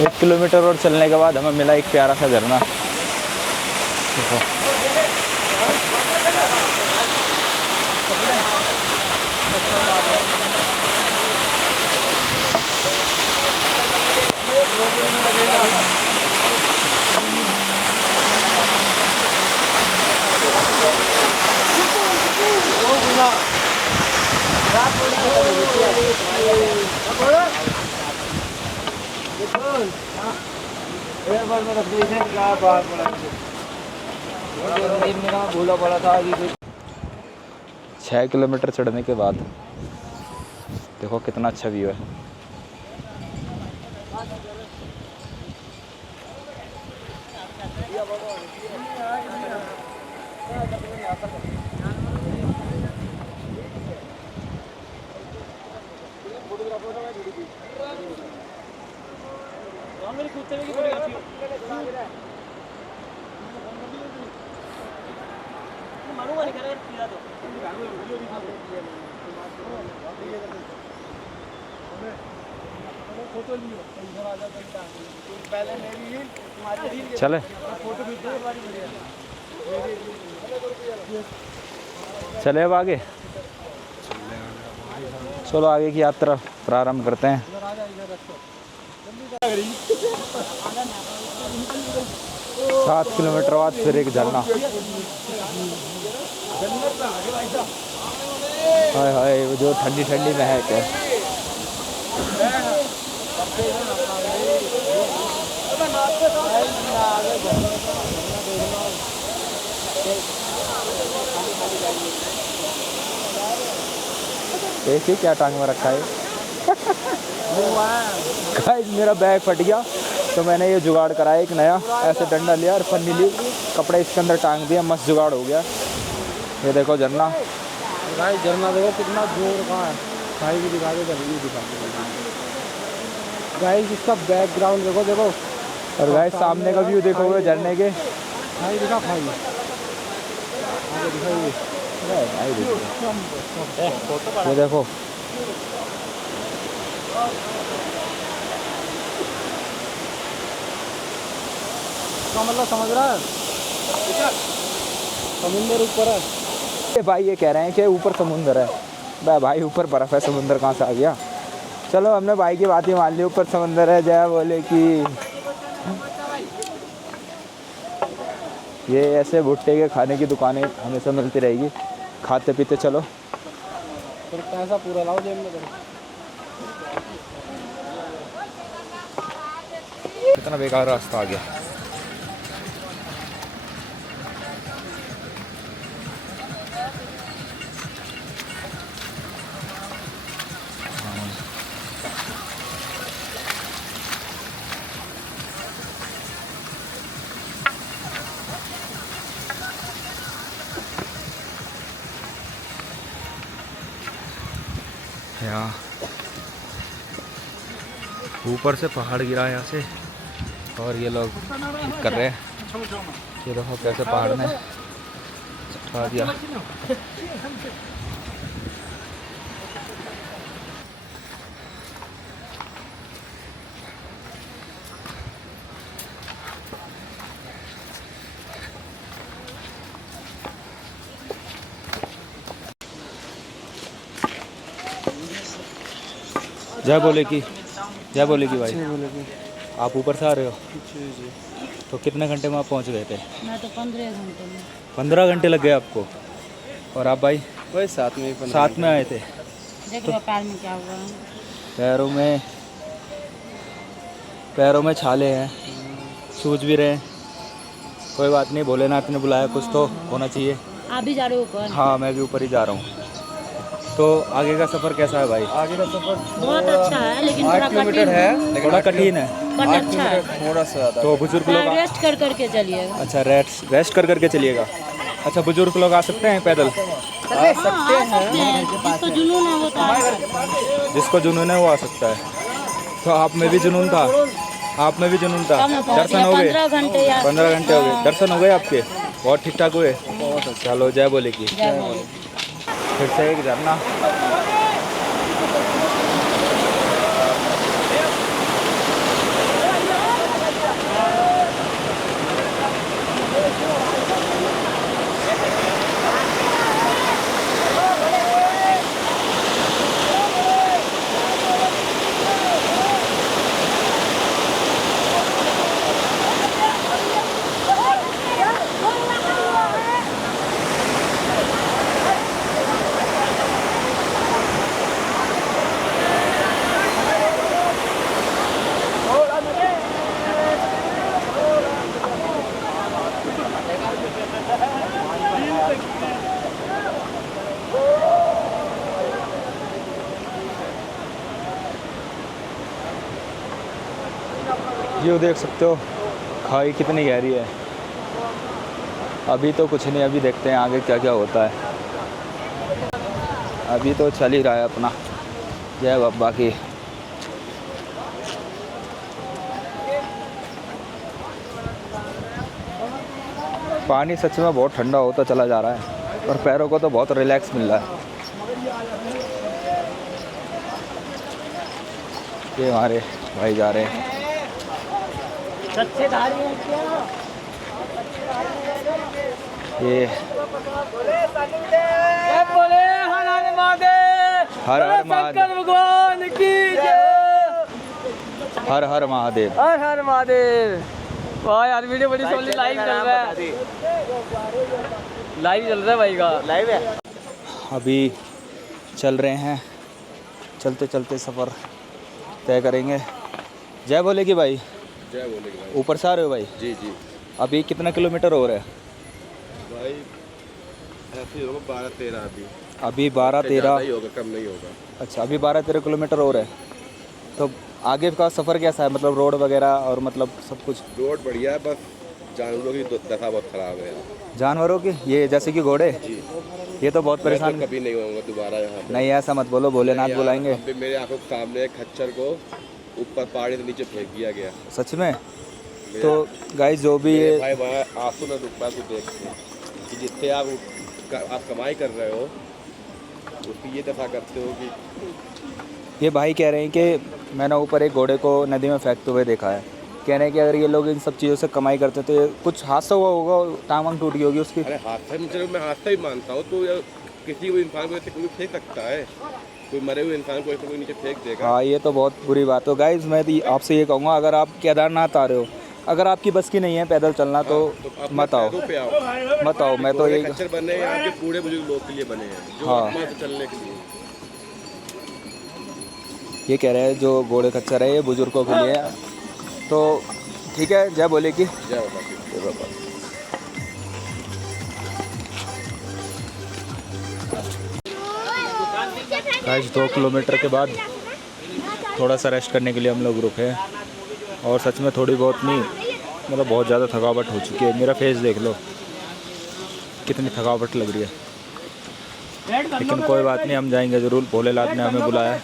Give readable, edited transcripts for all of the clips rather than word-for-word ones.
एक किलोमीटर और चलने के बाद हमें मिला एक प्यारा सा झरना। देखो भूला पड़ा था कि 6 किलोमीटर चढ़ने के बाद देखो कितना अच्छा व्यू है। चले चले अब आगे, चलो आगे की यात्रा प्रारंभ करते हैं। 7 किलोमीटर बाद फिर एक झरना। हाय हाय वो जो ठंडी ठंडी महक है। देखिए क्या टांग में रखा है। गाइस मेरा बैग फट गया तो मैंने ये जुगाड़ कराया, एक नया ऐसे डंडा लिया और पन्नी ली, कपड़े इसके अंदर टांग दिया, मस्त जुगाड़ हो गया। ये देखो झरना। गाइस झरना देखो कितना जोर का है। भाई भी दिखा दे, जल्दी दिखा दे गाइस, इसका बैकग्राउंड देखो देखो। और गाइस सामने का व्यू देखो हुए झरने के। भाई दिखा भाई दिखाइए। ये देखो मतलब समझ रहा है, समुंदर ऊपर है। ये भाई ये कह रहे हैं कि ऊपर समुंदर है। भाई ऊपर बर्फ़ है, समुंदर कहाँ से आ गया। चलो हमने भाई की बात ही मान ली, ऊपर समुंदर है। जय बोले कि ये ऐसे भुट्टे के खाने की दुकानें हमेशा मिलती रहेगी, खाते पीते चलो। फिर पैसा पूरा लाओ जेब में। कितना बेकार रास्ता आ गया। यहाँ ऊपर से पहाड़ गिरा है यहाँ से, और ये लोग कर रहे हैं। ये देखो कैसे पहाड़ में चढ़ा दिया। जय बोले कि भाई आप ऊपर से आ रहे हो? जी। तो कितने घंटे में आप पहुंच गए थे? मैं तो 15 घंटे में। 15 घंटे लग गए आपको? और आप भाई? वही साथ में आए थे। देख लो पैर में क्या हुआ है। पैरों में छाले हैं, सूज भी रहे हैं। कोई बात नहीं, भोलेनाथ ने बुलाया, कुछ तो होना चाहिए। आप भी जा रहे हो ऊपर? हाँ मैं भी ऊपर ही जा रहा हूँ। तो आगे का सफ़र कैसा है भाई? आगे का सफर बहुत अच्छा है, लेकिन थोड़ा 8 किलोमीटर कठिन है, थोड़ा कठिन है, बट अच्छा है। थोड़ा सा ज़्यादा। तो बुजुर्ग लोग रेस्ट कर करके चलिएगा। अच्छा रेस्ट कर करके चलिएगा। अच्छा बुजुर्ग लोग आ सकते हैं पैदल? हाँ, आ सकते हैं, जिसको जुनून है वो तो आ सकता है। जिसको जुनून है वो आ सकता है। तो आप में भी जुनून था? आप में भी जुनून था? कब मैं पहुंच दर्शन गया? हो गए? 15 घंटे या 15 घंटे हो गए, दर्शन हो गए आपके? बहुत ठीक ठाक हुए? चलो जय बोले की। जय बोले। फिर से एक झरना। ये देख सकते हो खाई कितनी गहरी है। अभी तो कुछ नहीं, अभी देखते हैं आगे क्या क्या होता है। अभी तो चल ही रहा है अपना। जय बाबा की। पानी सच में बहुत ठंडा होता चला जा रहा है और पैरों को तो बहुत रिलैक्स मिल रहा है। ये हमारे भाई जा रहे हैं। ये हर हर महादेव भगवान की जय। हर हर महादेव। हर हर महादेव। वाह यार वीडियो बड़ी सोली लाइव चल रहा है, लाइव चल रहा है भाई का, लाइव है। अभी चल रहे हैं, चलते चलते सफ़र तय करेंगे। जय बोले कि भाई? जय बोले भाई। ऊपर से आ रहे हो भाई? जी जी अभी कितना किलोमीटर हो रहा है भाई? ऐसे ही होगा 12-13 अभी। अभी 12-13 ही होगा, कम नहीं होगा। अच्छा अभी 12-13 किलोमीटर हो रहा है। तो आगे का सफ़र कैसा है, मतलब रोड वगैरह और मतलब सब कुछ? रोड बढ़िया है, बस जानवरों की दशा बहुत ख़राब है। जानवरों की? ये जैसे कि घोड़े? जी ये तो बहुत मैं परेशान। तो कभी नहीं होऊंगा दोबारा यहाँ पे। नहीं ऐसा मत बोलो, भोलेनाथ बुलाएंगे। अभी मेरे आंखों के सामने एक खच्चर को ऊपर पहाड़ी से नीचे फेंक दिया गया। सच में? तो गाइस जो भी ये भाई वहाँ आंसू में डूब पाया देख के कि जितने आप कमाई कर रहे हो उसकी ये दफा करते हो कि ये भाई कह रहे हैं कि मैंने ऊपर एक घोड़े को नदी में फेंकते हुए देखा है। कह रहे हैं कि अगर ये लोग इन सब चीज़ों से कमाई करते तो ये कुछ हादसा हुआ होगा, टांग वांग टूट गई होगी उसकी। अरे हादसा नहीं, चलो मैं हादसा ही मानता हूँ। तो किसी भी इंसान को ऐसे कोई फेंक सकता है? कोई मरे हुए इंसान को ऐसे कोई नीचे फेंक देगा? हाँ ये तो बहुत बुरी बात है। गाइस मैं तो आपसे ये कहूँगा, अगर आप केदारनाथ आ रहे हो, अगर आपकी बस की नहीं है पैदल चलना तो मत आओ, मत आओ। मैं तो ये खच्चर बने हैं यहाँ के बूढ़े बुजुर्ग लोग के लिए बने हैं, जो हाँ। आत्मा से चलने के लिए। ये कह रहे हैं जो घोड़े खच्चर है ये बुजुर्गों के लिए है। तो ठीक है, जय बोले की। जय बाबा की। जय बाबा। गाइस 2 किलोमीटर के बाद थोड़ा सा रेस्ट करने के लिए हम लोग रुके हैं और सच में थोड़ी बहुत नहीं, मतलब बहुत ज़्यादा थकावट हो चुकी है। मेरा फेस देख लो कितनी थकावट लग रही है, लेकिन कोई बात नहीं, हम जाएंगे ज़रूर। भोलेनाथ ने हमें बुलाया है।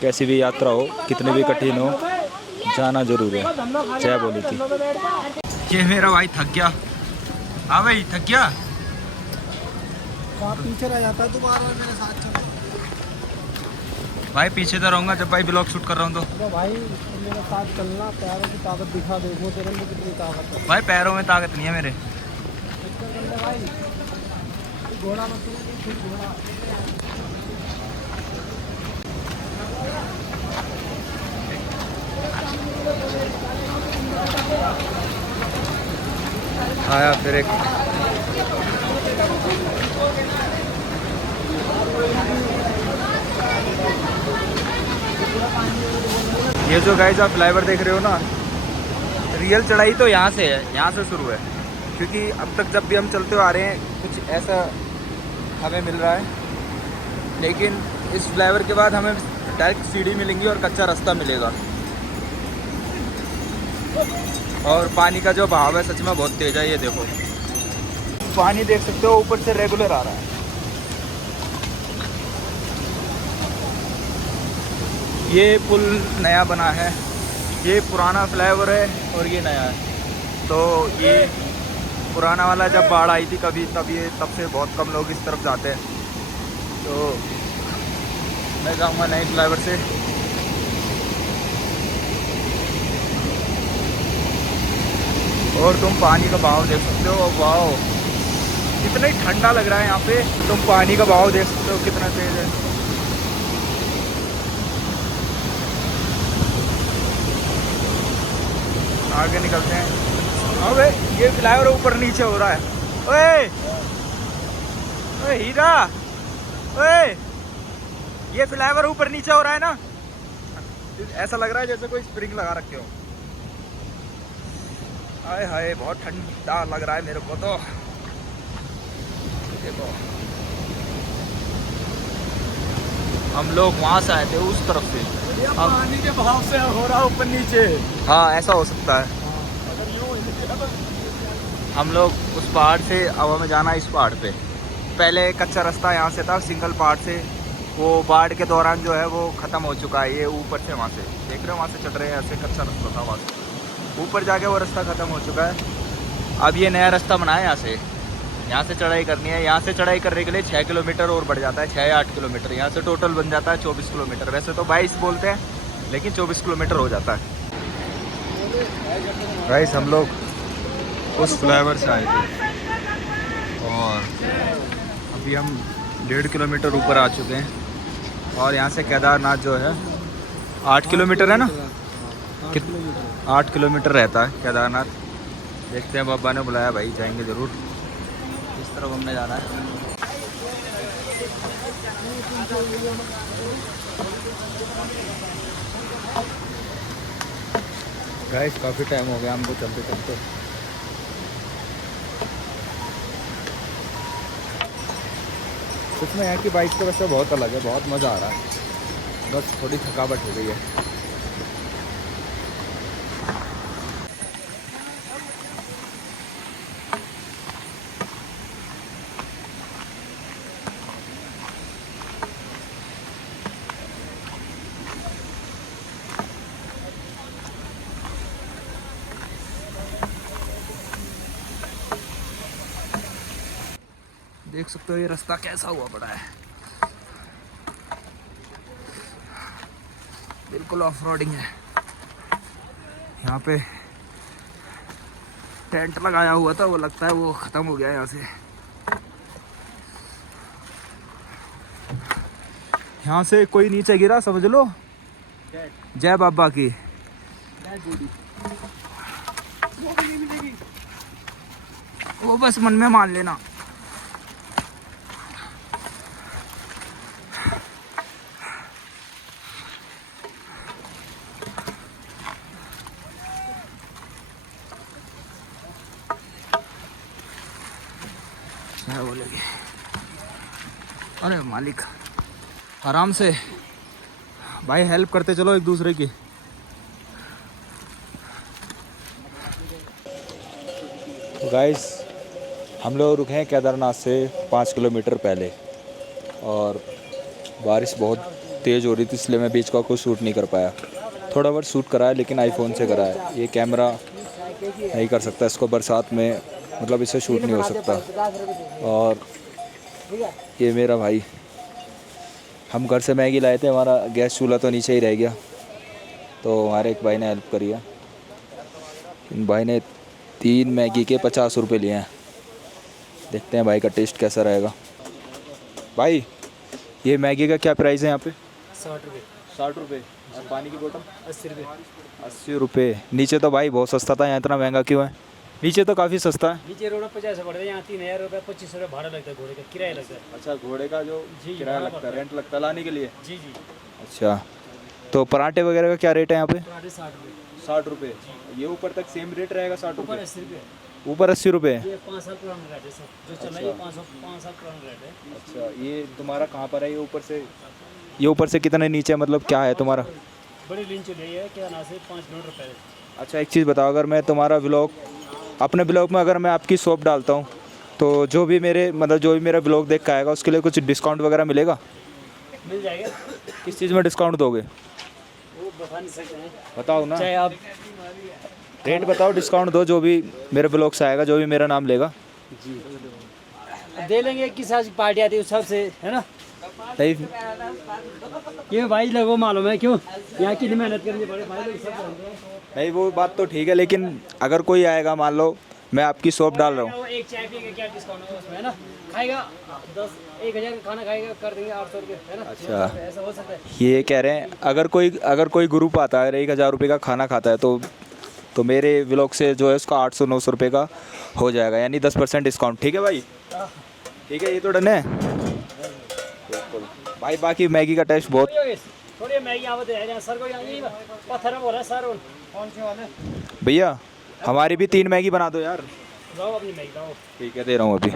कैसी भी यात्रा हो, कितनी भी कठिन हो, जाना जरूर है। जय बोले की। ये मेरा भाई थक गया। हाँ भाई थक गया। आप पीछे रह जाता है दोबारा मेरे साथ चलो। भाई पीछे तो रहूँगा जब भाई ब्लॉग शूट कर रहा हूँ तो। तो भाई मेरे साथ चलना, पैरों की ताकत दिखा देखो तेरे में कितनी ताकत है। भाई पैरों में ताकत नहीं है मेरे। भाई घोड़ा मत घोड़ा। आया फिर एक ये जो गाइस आप फ्लाईओवर देख रहे हो ना, रियल चढ़ाई तो यहाँ से है, यहाँ से शुरू है, क्योंकि अब तक जब भी हम चलते हुए आ रहे हैं कुछ ऐसा हमें मिल रहा है, लेकिन इस फ्लाईओवर के बाद हमें डायरेक्ट सीढ़ी मिलेंगी और कच्चा रास्ता मिलेगा। और पानी का जो बहाव है सच में बहुत तेज है। ये देखो पानी देख सकते हो ऊपर से रेगुलर आ रहा है। ये पुल नया बना है, ये पुराना फ्लाईओवर है और ये नया है। तो ये पुराना वाला जब बाढ़ आई थी कभी तब से बहुत कम लोग इस तरफ जाते हैं। तो मैं जाऊँगा नए फ्लाईओवर से। और तुम पानी का बहाव देख सकते हो, वाओ कितना ही ठंडा लग रहा है यहाँ पे। तुम पानी का बहाव देख सकते हो कितना तेज है। आगे निकलते हैं। अबे ये फ्लाईओवर ऊपर नीचे हो रहा है। ओए ओए हीरा, ओए ये फ्लाईओवर ऊपर नीचे हो रहा है ना, ऐसा लग रहा है जैसे कोई स्प्रिंग लगा रखे हो। हाय हाय बहुत ठंडा लग रहा है मेरे को तो। देखो हम लोग वहाँ से आए थे उस तरफ से, पानी के बहाव से हो रहा ऊपर नीचे। हाँ ऐसा हो सकता है। हम लोग उस पहाड़ से अब हमें जाना है इस पहाड़ पे। पहले कच्चा रास्ता यहाँ से था सिंगल पहाड़ से, वो बाढ़ के दौरान जो है वो ख़त्म हो चुका है। ये ऊपर से वहाँ से देख रहे हो, वहाँ से चढ़ रहे हैं, ऐसे कच्चा रास्ता था वहाँ से, ऊपर जाके वो रास्ता ख़त्म हो चुका है। अब ये नया रास्ता बना है, यहाँ से चढ़ाई करनी है। यहाँ से चढ़ाई करने के लिए 6 किलोमीटर और बढ़ जाता है, 6 या 8 किलोमीटर। यहाँ से टोटल बन जाता है 24 किलोमीटर। वैसे तो 22 बोलते हैं, लेकिन 24 किलोमीटर हो जाता है। गाइस हम लोग उस फ्लाईओवर से आए थे और अभी हम 1.5 किलोमीटर ऊपर आ चुके हैं। और यहाँ से केदारनाथ जो है 8 किलोमीटर है ना, 8 किलोमीटर रहता है केदारनाथ। देखते हैं, बाबा ने बुलाया भाई, जाएंगे ज़रूर। इस तरफ हमने जाना है। गाइस काफ़ी टाइम हो गया हमको चलते चलते। सच में यहाँ की बाइक तो वैसे बहुत अलग है, बहुत मज़ा आ रहा है, बस थोड़ी थकावट हो गई है। देख सकते हो ये रास्ता कैसा हुआ पड़ा है, बिल्कुल ऑफ रोडिंग है। यहाँ पे टेंट लगाया हुआ था, वो लगता है वो ख़त्म हो गया यहाँ से। यहाँ से कोई नीचे गिरा समझ लो जय बाबा की। वो बस मन में मान लेना। क्या बोलेगी, अरे मालिक आराम से भाई, हेल्प करते चलो एक दूसरे की। तो गाइस हम लोग रुके हैं केदारनाथ से 5 किलोमीटर पहले, और बारिश बहुत तेज़ हो रही थी, इसलिए मैं बीच का कुछ शूट नहीं कर पाया। थोड़ा बहुत शूट करा है, लेकिन आईफोन से करा है। ये कैमरा नहीं कर सकता इसको बरसात में, मतलब इससे शूट नहीं हो सकता। और ये मेरा भाई, हम घर से मैगी लाए थे, हमारा गैस चूल्हा तो नीचे ही रह गया, तो हमारे एक भाई ने हेल्प करी है। इन भाई ने 3 मैगी के 50 रुपये लिए हैं। देखते हैं भाई का टेस्ट कैसा रहेगा। भाई ये मैगी का क्या प्राइस है यहाँ पे? 60 रुपये। 60 रुपये। और पानी की बोतल 80 रुपये। 80 रुपये। नीचे तो भाई बहुत सस्ता था, यहाँ इतना महंगा क्यों है? नीचे तो काफ़ी सस्ता है। नीचे रोड 50 पड़ता है, यहाँ 3000 रुपये 2500 रुपये भाड़ा लगता है, घोड़े का किराया लगता है। अच्छा, घोड़े का जो किराया लगता है, रेंट लगता है लाने के लिए? जी जी। अच्छा, तो पराठे वगैरह का क्या रेट है यहाँ पे? पराठे 60 रुपये। 60 रुपये। ये ऊपर तक सेम रेट रहेगा 60 ऊपर रुपये? 80 रुपये। ऊपर 80 रुपये। ये 5 साल पुराना रेट है सर, जो चल रहा है ये 5 साल पुराना रेट है। अच्छा, ये तुम्हारा कहाँ पर है? ये ऊपर से, ये ऊपर से कितने नीचे, मतलब क्या है तुम्हारा? बड़ी लिंच चल रही है क्या ना से 5 किलोमीटर पहले। अच्छा, एक चीज़ बताओ, अगर मैं तुम्हारा ब्लॉग अपने ब्लॉग में अगर मैं आपकी शॉप डालता हूँ तो जो भी मेरे मतलब जो भी मेरा ब्लॉग देख के आएगा उसके लिए कुछ डिस्काउंट वगैरह मिलेगा? मिल जाएगा। किस चीज़ में डिस्काउंट दोगे? वो बता नहीं सकते हैं, बताओ ना, चाहे आप रेट बताओ, डिस्काउंट दो जो भी मेरे ब्लॉग से आएगा, जो भी मेरा नाम लेगा। दे लेंगे। किस आज पार्टी आती है उस हिसाब से, है ना? नहीं क्यों भाई, लोगों मालूम है क्यों यहाँ कितनी मेहनत करनी पड़े भाई लोग सब जानते हैं। नहीं, वो बात तो ठीक है, लेकिन अगर कोई आएगा, मान लो मैं आपकी शॉप डाल रहा हूँ, वो एक चाय पिएगा क्या डिस्काउंट होगा उसमें, है ना? खाएगा 10-1000 का खाना खाएगा, कर देंगे 800 रुपये, है ना? अच्छा। ऐसा हो सकता है। ये कह रहे हैं अगर कोई ग्रुप आता है 1000 रुपये का खाना खाता है तो मेरे व्लॉग से जो है उसका 800-900 रुपये का हो जाएगा, यानी 10% डिस्काउंट। ठीक है भाई? ठीक है, ये तो डन है बिल्कुल भाई। बाकी मैगी का टेस्ट बहुत। थोड़ी मैगी आवत है सर को, यहाँ पत्थर बोला है सर। कौन से वाले भैया, हमारी भी 3 मैगी बना दो यार। लाओ अपनी मैगी लाओ। ठीक है, दे रहा हूँ अभी।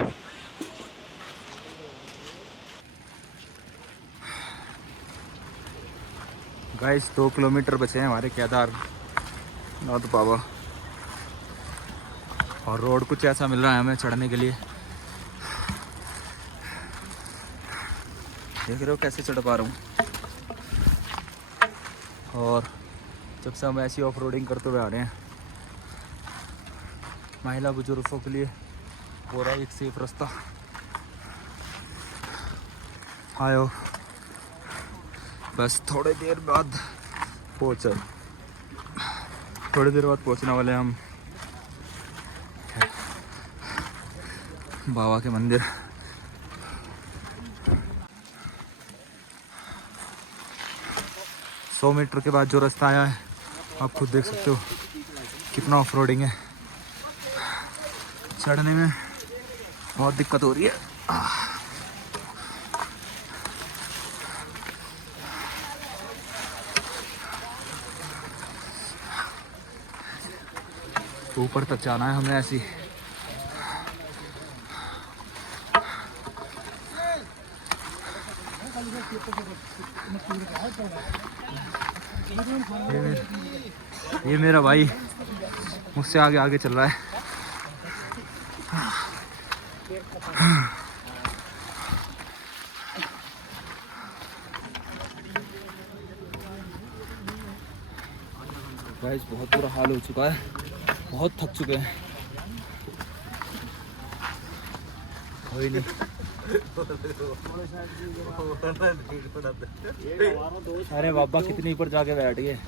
गाइस 2 किलोमीटर बचे हैं हमारे केदारनाथ बाबा, और रोड कुछ ऐसा मिल रहा है हमें चढ़ने के लिए। देख रहे हो कैसे चढ़ पा रहा हूँ। और जब से हम ऐसी ऑफ रोडिंग करते हुए आ रहे हैं, महिला बुजुर्गों के लिए हो रहा है एक सेफ रास्ता। आयो, बस थोड़ी देर बाद पहुंचने वाले हम बाबा के मंदिर। सौ मीटर के बाद जो रास्ता आया है आप खुद देख सकते हो कितना ऑफ रोडिंग है। चढ़ने में बहुत दिक्कत हो रही है। ऊपर तक जाना है हमें ऐसी। ये मेरा भाई मुझसे आगे आगे चल रहा है। गाइस बहुत बुरा हाल हो चुका है, बहुत थक चुके हैं। कोई नहीं, अरे बाबा कितनी ऊपर जाके बैठ गए।